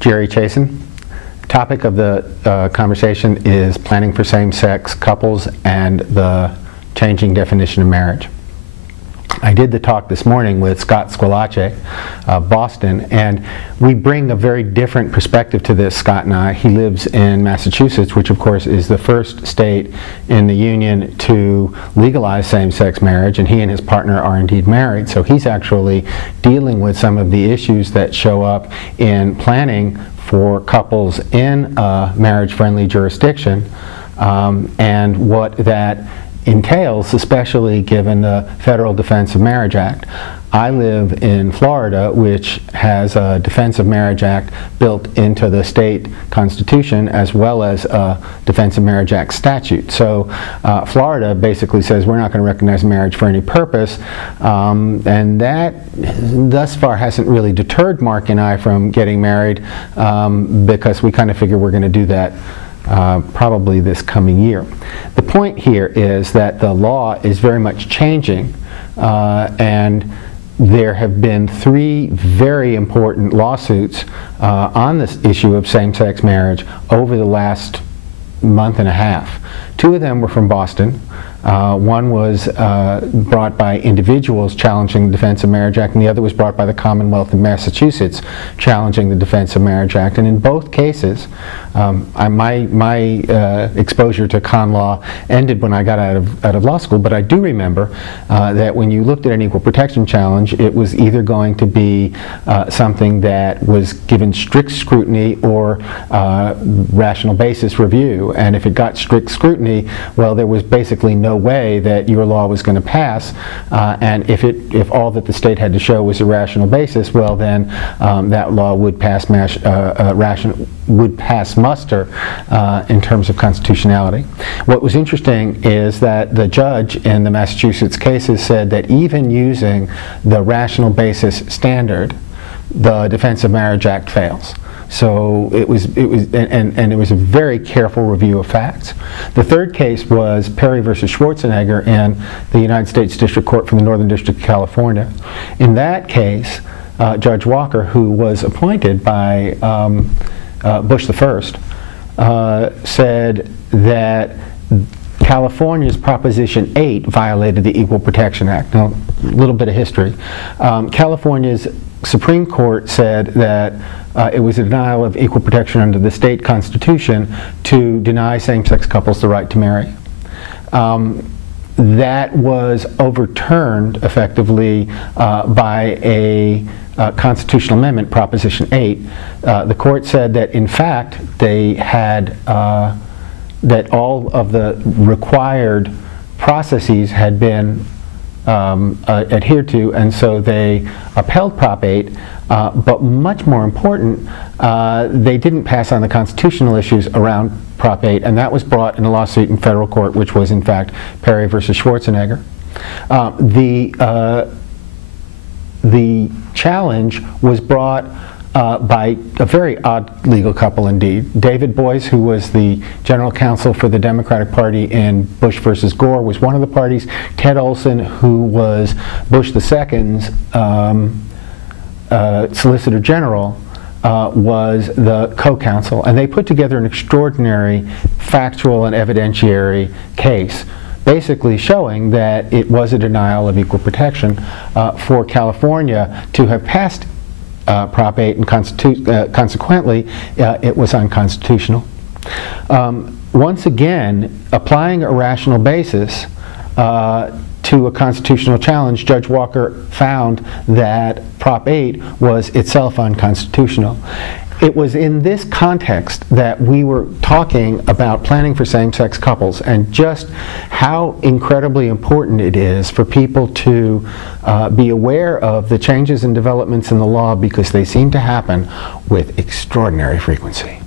Jerry Chasen. Topic of the conversation is planning for same-sex couples and the changing definition of marriage. I did the talk this morning with Scott Squillace of Boston, and we bring a very different perspective to this, Scott and I. He lives in Massachusetts, which of course is the first state in the Union to legalize same-sex marriage, and he and his partner are indeed married, so he's actually dealing with some of the issues that show up in planning for couples in a marriage-friendly jurisdiction, and what that entails, especially given the Federal Defense of Marriage Act. I live in Florida, which has a Defense of Marriage Act built into the state constitution, as well as a Defense of Marriage Act statute. So Florida basically says we're not going to recognize marriage for any purpose, and that thus far hasn't really deterred Mark and I from getting married, because we kind of figure we're going to do that probably this coming year. The point here is that the law is very much changing, and there have been 3 very important lawsuits on this issue of same-sex marriage over the last month and a half. 2 of them were from Boston. One was brought by individuals challenging the Defense of Marriage Act, and the other was brought by the Commonwealth of Massachusetts challenging the Defense of Marriage Act. And in both cases, my exposure to con law ended when I got out of law school, but I do remember that when you looked at an equal protection challenge, it was either going to be something that was given strict scrutiny or rational basis review. And if it got strict scrutiny, well, there was basically no way that your law was going to pass, and if all that the state had to show was a rational basis, well then that law would pass muster in terms of constitutionality. What was interesting is that the judge in the Massachusetts cases said that even using the rational basis standard, the Defense of Marriage Act fails. So it was a very careful review of facts. The third case was Perry versus Schwarzenegger in the United States District Court from the Northern District of California. In that case, Judge Walker, who was appointed by Bush the First, said that California's Proposition 8 violated the Equal Protection Act. Now, a little bit of history. California's Supreme Court said that it was a denial of equal protection under the state constitution to deny same-sex couples the right to marry. That was overturned effectively by a constitutional amendment, Proposition 8. The court said that in fact they had that all of the required processes had been adhered to, and so they upheld Prop 8, but much more important, they didn't pass on the constitutional issues around Prop 8, and that was brought in a lawsuit in federal court, which was in fact Perry versus Schwarzenegger. The challenge was brought by a very odd legal couple indeed. David Boies, who was the general counsel for the Democratic Party in Bush versus Gore, was one of the parties. Ted Olson, who was Bush II's Solicitor General, was the co-counsel, and they put together an extraordinary factual and evidentiary case, basically showing that it was a denial of equal protection for California to have passed Prop 8, and consequently it was unconstitutional. Once again, applying a rational basis to a constitutional challenge, Judge Walker found that Prop 8 was itself unconstitutional. It was in this context that we were talking about planning for same-sex couples and just how incredibly important it is for people to be aware of the changes and developments in the law, because they seem to happen with extraordinary frequency.